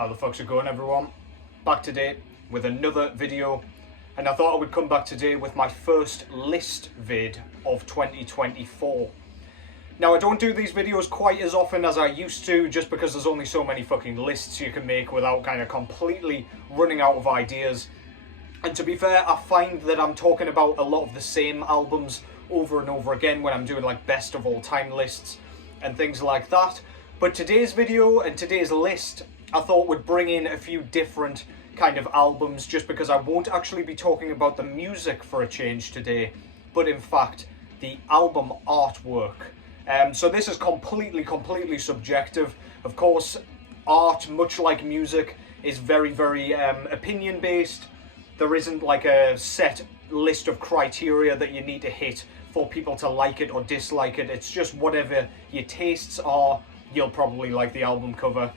How the fuck's it going, everyone? Back today with another video, and I thought I would come back today with my first list vid of 2024. Now, I don't do these videos quite as often as I used to, just because there's only so many fucking lists you can make without kind of completely running out of ideas. And to be fair, I find that I'm talking about a lot of the same albums over and over again when I'm doing like best of all time lists and things like that. But today's video and today's list, I thought would bring in a few different kind of albums, just because I won't actually be talking about the music for a change today, but in fact the album artwork. So this is completely subjective. Of course, art, much like music, is very opinion based. There isn't like a set list of criteria that you need to hit for people to like it or dislike it. It's just whatever your tastes are. You'll probably like the album cover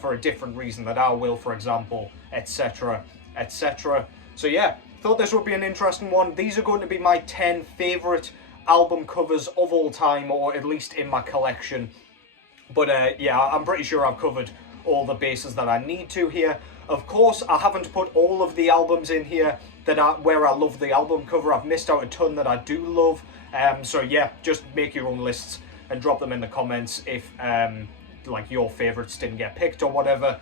for a different reason that I will, for example, etc, etc. So yeah, thought this would be an interesting one. These are going to be my 10 favourite album covers of all time, or at least in my collection. But yeah, I'm pretty sure I've covered all the bases that I need to here. Of course, I haven't put all of the albums in here where I love the album cover. I've missed out a ton that I do love. So yeah, just make your own lists and drop them in the comments if like your favourites didn't get picked or whatever.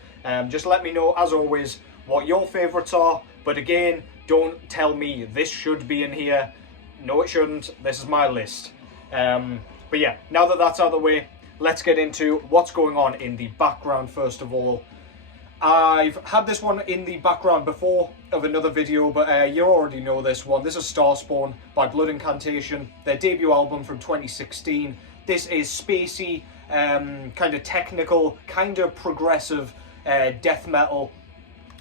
Just let me know, as always, what your favourites are. But again, don't tell me this should be in here. No, it shouldn't. This is my list. But yeah, now that that's out of the way, let's get into what's going on in the background first of all. I've had this one in the background before of another video, but you already know this one. This is Starspawn by Incantation, their debut album from 2016. This is spacey, kind of technical, kind of progressive death metal.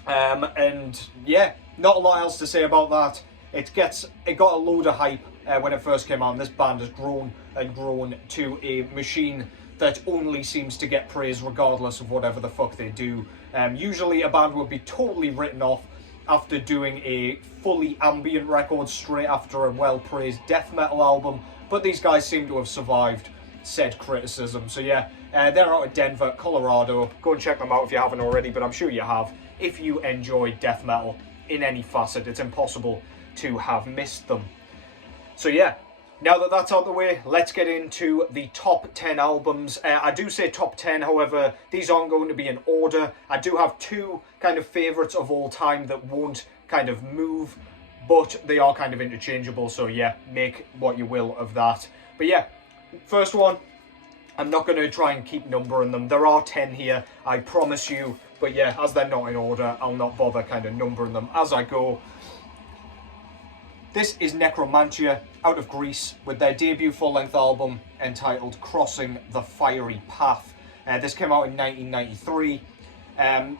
And yeah, not a lot else to say about that. It got a load of hype when it first came out, and this band has grown and grown to a machine that only seems to get praise regardless of whatever the fuck they do. Usually a band would be totally written off after doing a fully ambient record straight after a well-praised death metal album, but these guys seem to have survived said criticism. So yeah, they're out of Denver, Colorado. Go and check them out if you haven't already, but I'm sure you have. If you enjoy death metal in any facet, it's impossible to have missed them. So yeah, now that that's out of the way, let's get into the top 10 albums. I do say top 10, however, these aren't going to be in order. I do have two kind of favourites of all time that won't kind of move, but they are kind of interchangeable, so yeah, make what you will of that. But yeah, first one, I'm not going to try and keep numbering them. There are 10 here, I promise you, but yeah, as they're not in order, I'll not bother kind of numbering them as I go. This is Necromania out of Greece with their debut full-length album entitled Crossing the Fiery Path. This came out in 1993.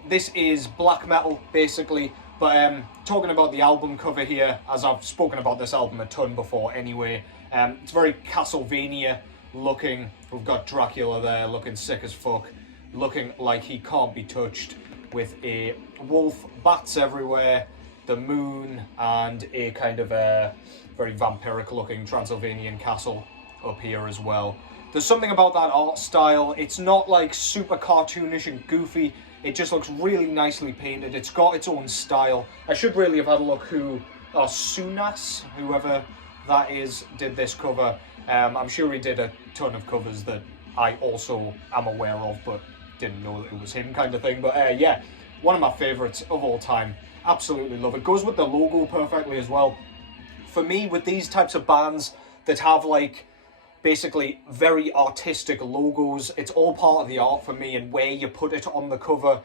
This is black metal, basically, but talking about the album cover here, as I've spoken about this album a ton before anyway, it's very Castlevania looking. We've got Dracula there looking sick as fuck, looking like he can't be touched, with a wolf, bats everywhere, the moon, and a kind of a very vampiric looking Transylvanian castle up here as well. There's something about that art style. It's not like super cartoonish and goofy. It just looks really nicely painted. It's got its own style. I should really have had a look who Sunas, whoever that is, did this cover. I'm sure he did a ton of covers that I also am aware of, but didn't know that it was him, kind of thing. But yeah, one of my favourites of all time. Absolutely love it. Goes with the logo perfectly as well. For me, with these types of bands that have like basically very artistic logos, it's all part of the art for me, and where you put it on the cover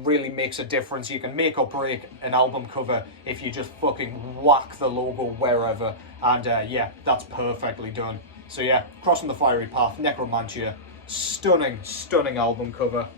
really makes a difference. You can make or break an album cover if you just fucking whack the logo wherever, and yeah, that's perfectly done. So yeah, Crossing the Fiery Path, Necromania, stunning album cover.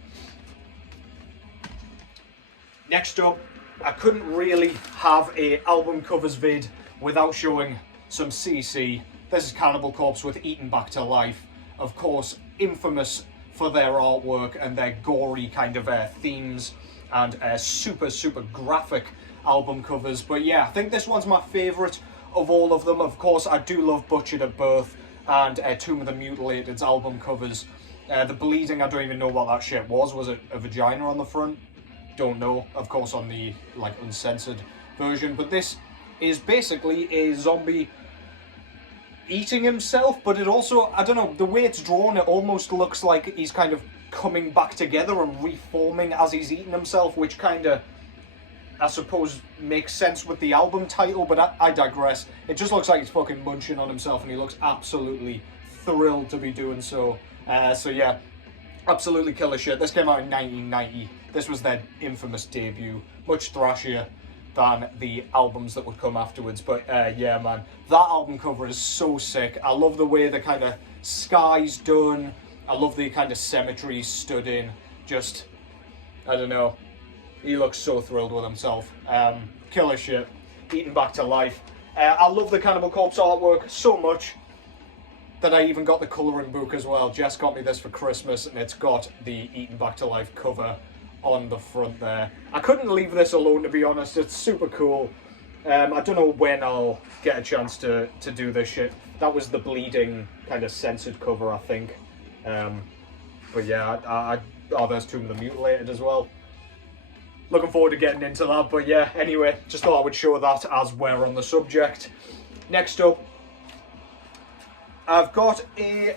Next up, I couldn't really have a album covers vid without showing some CC. This is Carnival Corps with Eaten Back to Life. Of course, infamous for their artwork and their gory kind of themes and super graphic album covers. But yeah, I think this one's my favourite of all of them. Of course, I do love Butchered at Birth and Tomb of the Mutilated's album covers The bleeding, I don't even know what that shit was. Was it a vagina on the front? Don't know. Of course, on the like uncensored version. But this is basically a zombie eating himself, but it also, I don't know, the way it's drawn, it almost looks like he's kind of coming back together and reforming as he's eating himself, which kind of, I suppose, makes sense with the album title, but I digress. It just looks like he's fucking munching on himself, and he looks absolutely thrilled to be doing so. So yeah, absolutely killer shit. This came out in 1990. This was their infamous debut, much thrashier than the albums that would come afterwards. But yeah, man, that album cover is so sick. I love the way the kind of sky's done. I love the kind of symmetry stood in. Just, I don't know. He looks so thrilled with himself. Killer shit. Eaten back to life. I love the Carnival Corps artwork so much that I even got the colouring book as well. Jess got me this for Christmas, and it's got the Eaten Back to Life cover on the front there. I couldn't leave this alone, to be honest. It's super cool. I don't know when I'll get a chance to do this shit. That was the bleeding kind of censored cover, I think. But yeah, oh, there's Tomb of the Mutilated as well. Looking forward to getting into that. But yeah, anyway, just thought I would show that as we're on the subject. Next up, I've got a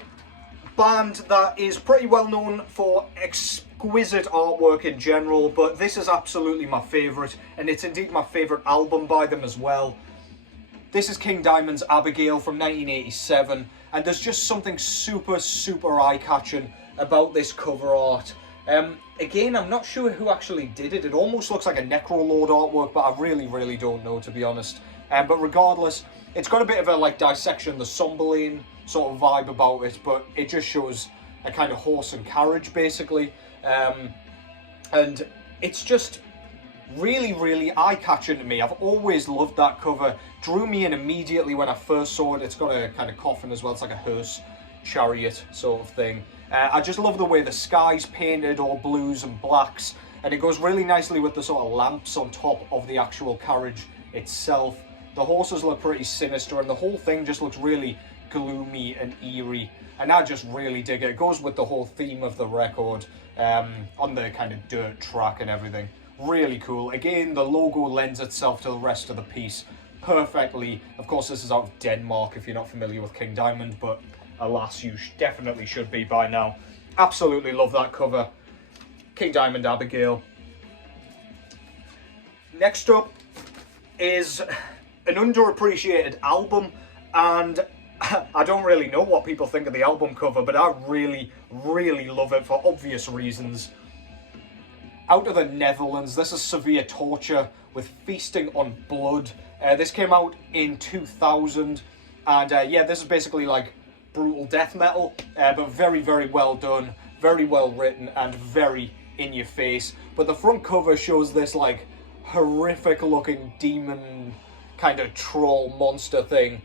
band that is pretty well known for exquisite artwork in general, but this is absolutely my favourite, and it's indeed my favourite album by them as well. This is King Diamond's Abigail from 1987, and there's just something super, super eye-catching about this cover art. Again, I'm not sure who actually did it. It almost looks like a Necrolord artwork, but I really, really don't know, to be honest. But regardless, it's got a bit of a like dissection, the Somberlane sort of vibe about it, but it just shows a kind of horse and carriage, basically. And it's just really, really eye-catching to me. I've always loved that cover. Drew me in immediately when I first saw it. It's got a kind of coffin as well. It's like a hearse chariot sort of thing. I just love the way the sky's painted, all blues and blacks, and it goes really nicely with the sort of lamps on top of the actual carriage itself. The horses look pretty sinister, and the whole thing just looks really gloomy and eerie, and I just really dig it. It goes with the whole theme of the record, on the kind of dirt track and everything. Really cool. Again, the logo lends itself to the rest of the piece perfectly. Of course, this is out of Denmark, if you're not familiar with King Diamond, but alas, you definitely should be by now. Absolutely love that cover. King Diamond, Abigail. Next up is an underappreciated album, and I don't really know what people think of the album cover, but I really, really love it for obvious reasons. Out of the Netherlands, this is Severe Torture with Feasting on Blood. This came out in 2000, and yeah, this is basically like brutal death metal, but very, very well done, very well written, and very in your face. But the front cover shows this like horrific looking demon kind of troll monster thing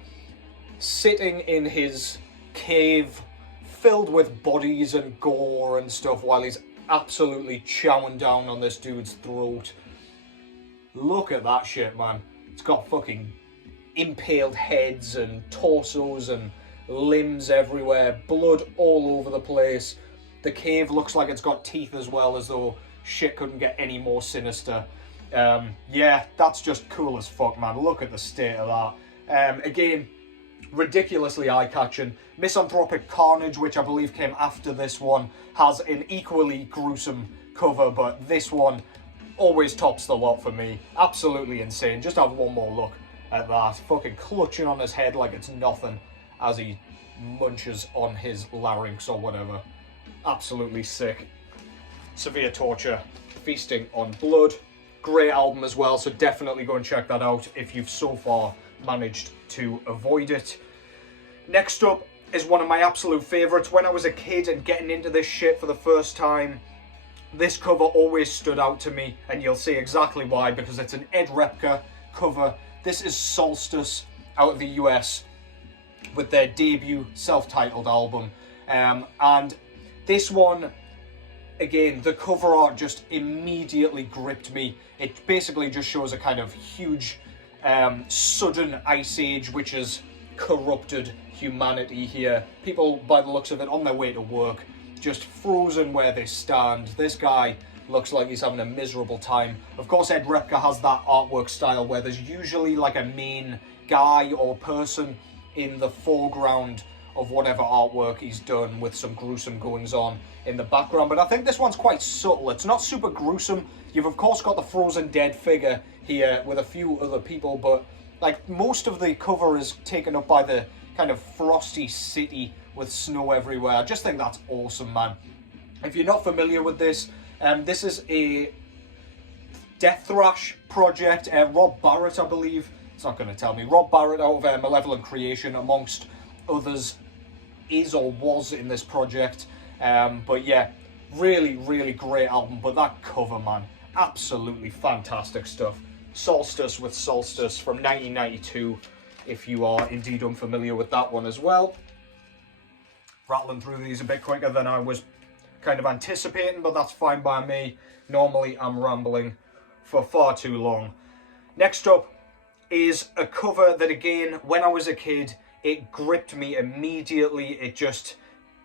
sitting in his cave filled with bodies and gore and stuff while he's absolutely chowing down on this dude's throat. Look at that shit, man. It's got fucking impaled heads and torsos and limbs everywhere, blood all over the place. The cave looks like it's got teeth as well, as though shit couldn't get any more sinister. Yeah, that's just cool as fuck, man. Look at the state of that. Again, ridiculously eye-catching. Misanthropic Carnage, which I believe came after this one, has an equally gruesome cover, but this one always tops the lot for me. Absolutely insane. Just have one more look at that. Fucking clutching on his head like it's nothing as he munches on his larynx or whatever. Absolutely sick. Severe Torture, Feasting on Blood. Great album as well, so definitely go and check that out if you've so far managed to avoid it. Next up is one of my absolute favourites. When I was a kid and getting into this shit for the first time, this cover always stood out to me, and you'll see exactly why, because it's an Ed Repka cover. This is Solstice out of the US with their debut self-titled album, and this one, again, the cover art just immediately gripped me. It basically just shows a kind of huge sudden ice age which has corrupted humanity here. People, by the looks of it, on their way to work, just frozen where they stand. This guy looks like he's having a miserable time. Of course, Ed Repka has that artwork style where there's usually like a main guy or person in the foreground of whatever artwork he's done with some gruesome goings on in the background. But I think this one's quite subtle. It's not super gruesome. You've of course got the frozen dead figure here with a few other people, but like most of the cover is taken up by the kind of frosty city with snow everywhere. I just think that's awesome, man. If you're not familiar with this, this is a Death Thrash project. Rob Barrett, I believe. It's not going to tell me. Rob Barrett out of Malevolent Creation, amongst others, is or was in this project. But yeah, really, really great album. But that cover, man, absolutely fantastic stuff. Solstice with Solstice from 1992, if you are indeed unfamiliar with that one as well. Rattling through these a bit quicker than I was kind of anticipating, but that's fine by me. Normally I'm rambling for far too long. Next up is a cover that, again, when I was a kid, it gripped me immediately. It just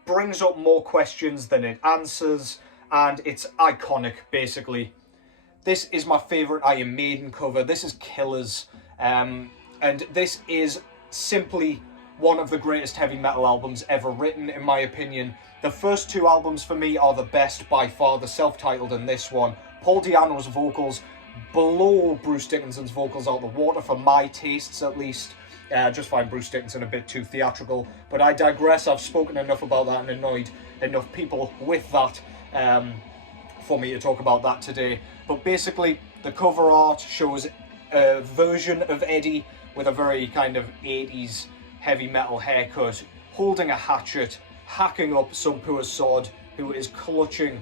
brings up more questions than it answers, and it's iconic, basically. This is my favourite Iron Maiden cover. This is Killers, and this is simply one of the greatest heavy metal albums ever written, in my opinion. The first two albums for me are the best by far, the self-titled and this one. Paul Di'Anno's vocals blow Bruce Dickinson's vocals out the water, for my tastes at least. I just find Bruce Dickinson a bit too theatrical, but I digress. I've spoken enough about that and annoyed enough people with that for me to talk about that today. But basically, the cover art shows a version of Eddie with a very kind of 80s heavy metal haircut, holding a hatchet, hacking up some poor sod who is clutching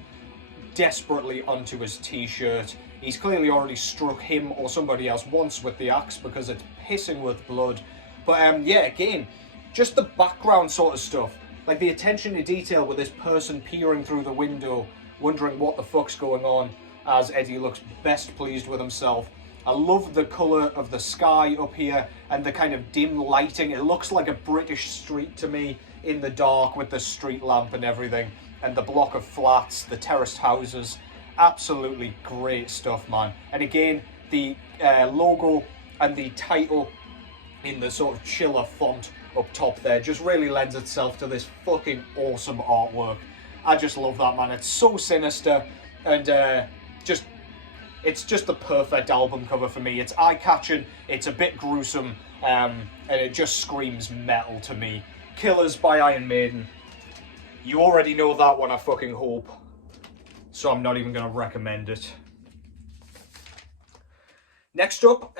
desperately onto his t-shirt. He's clearly already struck him or somebody else once with the axe because it's pissing with blood. But yeah, again, just the background sort of stuff, like the attention to detail with this person peering through the window, wondering what the fuck's going on as Eddie looks best pleased with himself. I love the colour of the sky up here and the kind of dim lighting. It looks like a British street to me in the dark with the street lamp and everything, and the block of flats, the terraced houses. Absolutely great stuff, man. And again, the logo and the title in the sort of chiller font up top there just really lends itself to this fucking awesome artwork. I just love that, man. It's so sinister, and it's just the perfect album cover for me. It's eye-catching, it's a bit gruesome, and it just screams metal to me. Killers by Iron Maiden. You already know that one, I fucking hope. So I'm not even going to recommend it. Next up,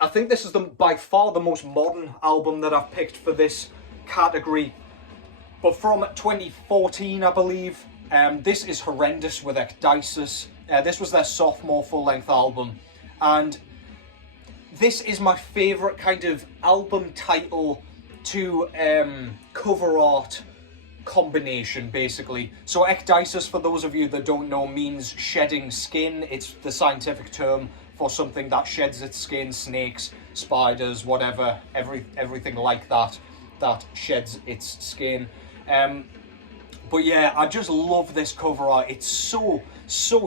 I think this is by far the most modern album that I've picked for this category. But from 2014, I believe. This is Horrendous with Ecdysis. This was their sophomore full-length album. And this is my favourite kind of album title to cover art combination, basically. So Ecdysis, for those of you that don't know, means shedding skin. It's the scientific term for something that sheds its skin. Snakes, spiders, whatever, everything like that sheds its skin. But yeah, I just love this cover art. It's so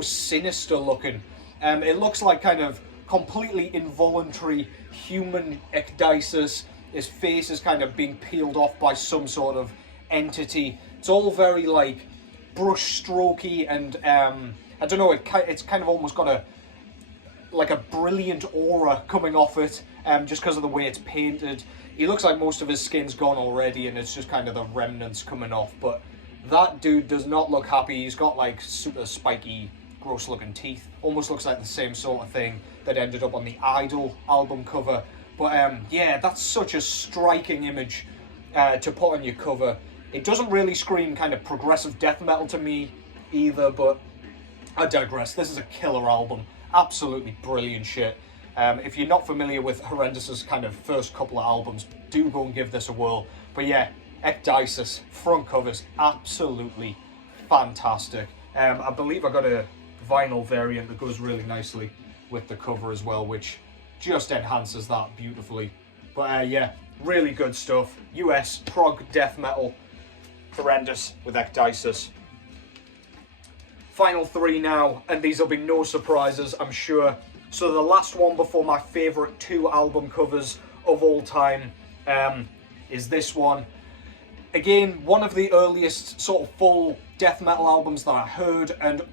sinister looking. It looks like kind of completely involuntary human Ecdysis. His face is kind of being peeled off by some sort of entity. It's all very like brush strokey, and I don't know, it's kind of almost got a brilliant aura coming off it, just because of the way it's painted. He looks like most of his skin's gone already, and it's just kind of the remnants coming off. But that dude does not look happy. He's got like super spiky, gross looking teeth. Almost looks like the same sort of thing that ended up on the Idol album cover. But yeah, that's such a striking image to put on your cover. It doesn't really scream kind of progressive death metal to me either, but I digress. This is a killer album. Absolutely brilliant shit. If you're not familiar with Horrendous's kind of first couple of albums, do go and give this a whirl. But yeah, Ecdysis, front cover's absolutely fantastic. I believe I got a vinyl variant that goes really nicely with the cover as well, which just enhances that beautifully. But yeah, really good stuff. US prog death metal, Horrendous with Ecdysis. Final three now, and these will be no surprises, I'm sure. So the last one before my favourite two album covers of all time is this one. Again, one of the earliest sort of full death metal albums that I heard, and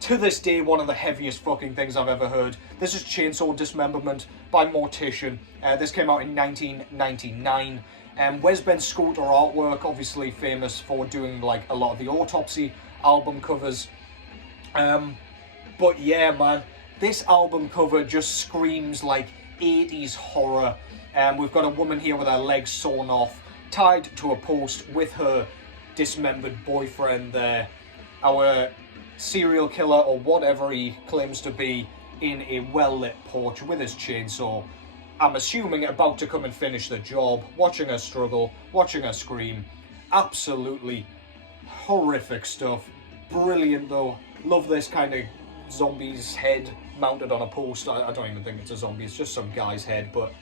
to this day, one of the heaviest fucking things I've ever heard. This is Chainsaw Dismemberment by Mortici. This came out in 1999. Wes Ben Scooter artwork, obviously famous for doing like a lot of the Autopsy album covers. But yeah, man, this album cover just screams like 80s horror. We've got a woman here with her legs sawn off, tied to a post with her dismembered boyfriend there. Our serial killer, or whatever he claims to be, in a well-lit porch with his chainsaw. I'm assuming about to come and finish the job, watching her struggle, watching her scream. Absolutely horrific stuff. Brilliant though. Love this kind of zombie's head mounted on a post. I don't even think it's a zombie, it's just some guy's head, but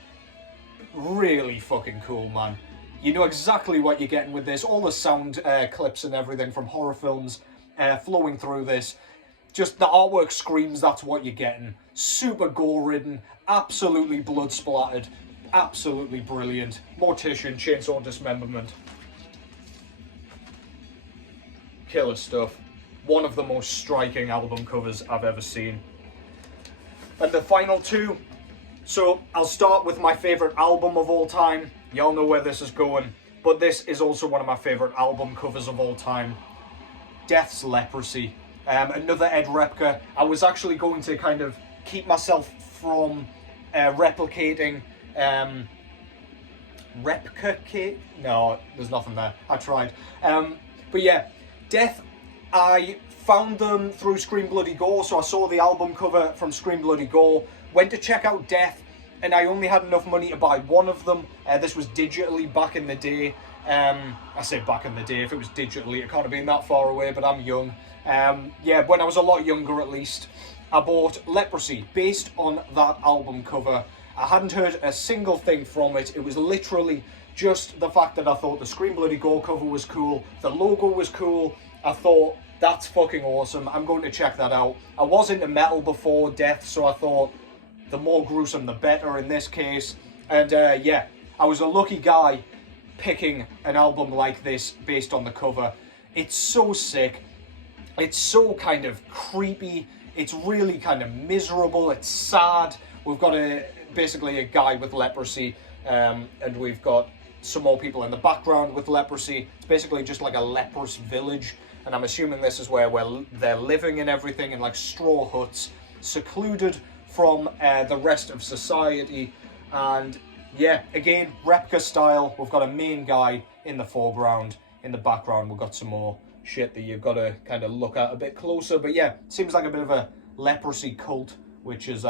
really fucking cool, man. You know exactly what you're getting with this. All the sound clips and everything from horror films flowing through this. Just the artwork screams that's what you're getting. Super gore-ridden, absolutely blood-splattered, absolutely brilliant. Mortician, Chainsaw Dismemberment. Killer stuff. One of the most striking album covers I've ever seen. And the final two. So I'll start with my favourite album of all time. Y'all know where this is going. But this is also one of my favourite album covers of all time. Death's Leprosy. Another Ed Repka. I was actually going to kind of keep myself from replicating... replicate? No, there's nothing there. I tried. But yeah, Death, I found them through Scream Bloody Gore, so I saw the album cover from Scream Bloody Gore, went to check out Death, and I only had enough money to buy one of them. This was digitally back in the day. I say back in the day, if it was digitally, it can't have been that far away, but I'm young. Yeah, when I was a lot younger at least, I bought Leprosy, based on that album cover. I hadn't heard a single thing from it. It was literally just the fact that I thought the Scream Bloody Gore cover was cool, the logo was cool. I thought, that's fucking awesome, I'm going to check that out. I was into metal before Death, so I thought the more gruesome the better in this case. And yeah, I was a lucky guy picking an album like this based on the cover. It's so sick, it's so kind of creepy, it's really kind of miserable, it's sad. We've got basically a guy with leprosy, and we've got some more people in the background with leprosy. It's basically just like a leprous village, and I'm assuming this is where they're living and everything in like straw huts, secluded from the rest of society. And yeah, again, Repka style. We've got a main guy in the foreground. In the background, we've got some more shit that you've got to kind of look at a bit closer. But yeah, seems like a bit of a leprosy cult, which is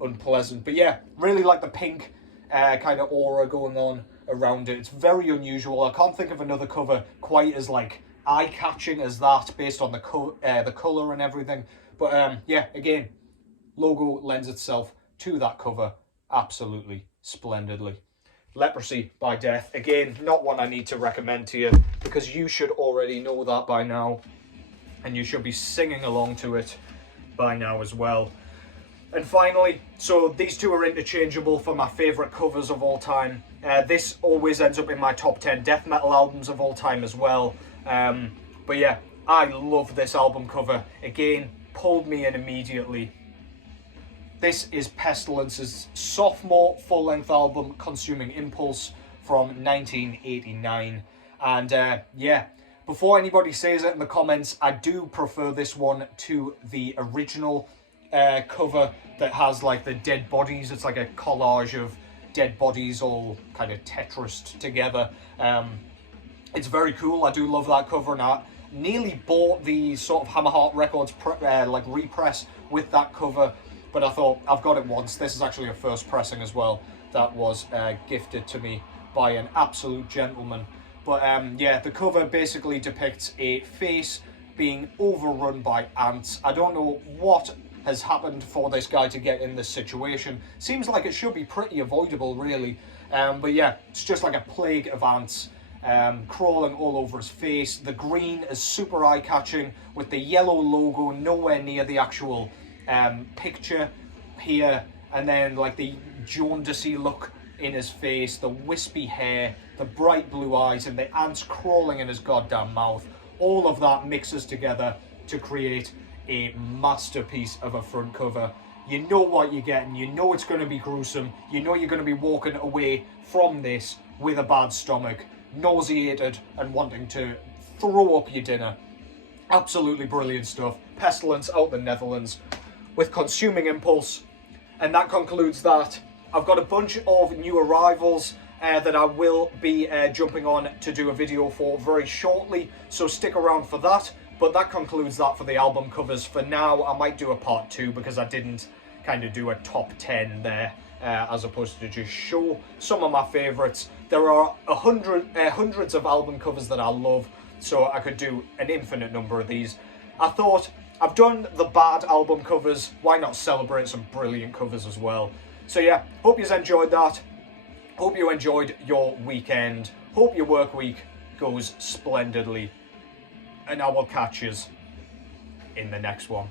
unpleasant. But yeah, really like the pink kind of aura going on around it. It's very unusual. I can't think of another cover quite as like eye-catching as that, based on the colour and everything. But yeah, again, logo lends itself to that cover absolutely splendidly. Leprosy by Death. Again, not one I need to recommend to you, because you should already know that by now, and you should be singing along to it by now as well. And finally, so these two are interchangeable for my favourite covers of all time. This always ends up in my top 10 death metal albums of all time as well. But yeah, I love this album cover. Again, pulled me in immediately. This is Pestilence's sophomore full-length album, Consuming Impulse, from 1989. And yeah, before anybody says it in the comments, I do prefer this one to the original cover that has like the dead bodies. It's like a collage of dead bodies all kind of Tetrised together. It's very cool. I do love that cover, and I nearly bought the sort of Hammerheart Records like repress with that cover, but I thought, I've got it once. This is actually a first pressing as well that was gifted to me by an absolute gentleman. But yeah, the cover basically depicts a face being overrun by ants. I don't know what has happened for this guy to get in this situation. Seems like it should be pretty avoidable, really. But yeah, it's just like a plague of ants crawling all over his face. The green is super eye-catching with the yellow logo nowhere near the actual picture here, and then like the jaundicey look in his face, the wispy hair, the bright blue eyes, and the ants crawling in his goddamn mouth. All of that mixes together to create a masterpiece of a front cover. You know what you're getting, you know it's going to be gruesome, you know you're going to be walking away from this with a bad stomach, nauseated and wanting to throw up your dinner. Absolutely brilliant stuff. Pestilence out the Netherlands with Consuming Impulse. And that concludes that. I've got a bunch of new arrivals that I will be jumping on to do a video for very shortly, so stick around for that. But that concludes that for the album covers. For now, I might do a part 2 because I didn't kind of do a top 10 there, as opposed to just show some of my favourites. There are hundreds of album covers that I love, so I could do an infinite number of these. I thought, I've done the bad album covers, why not celebrate some brilliant covers as well? So yeah, hope you enjoyed that. Hope you enjoyed your weekend. Hope your work week goes splendidly. And I will catch you in the next one.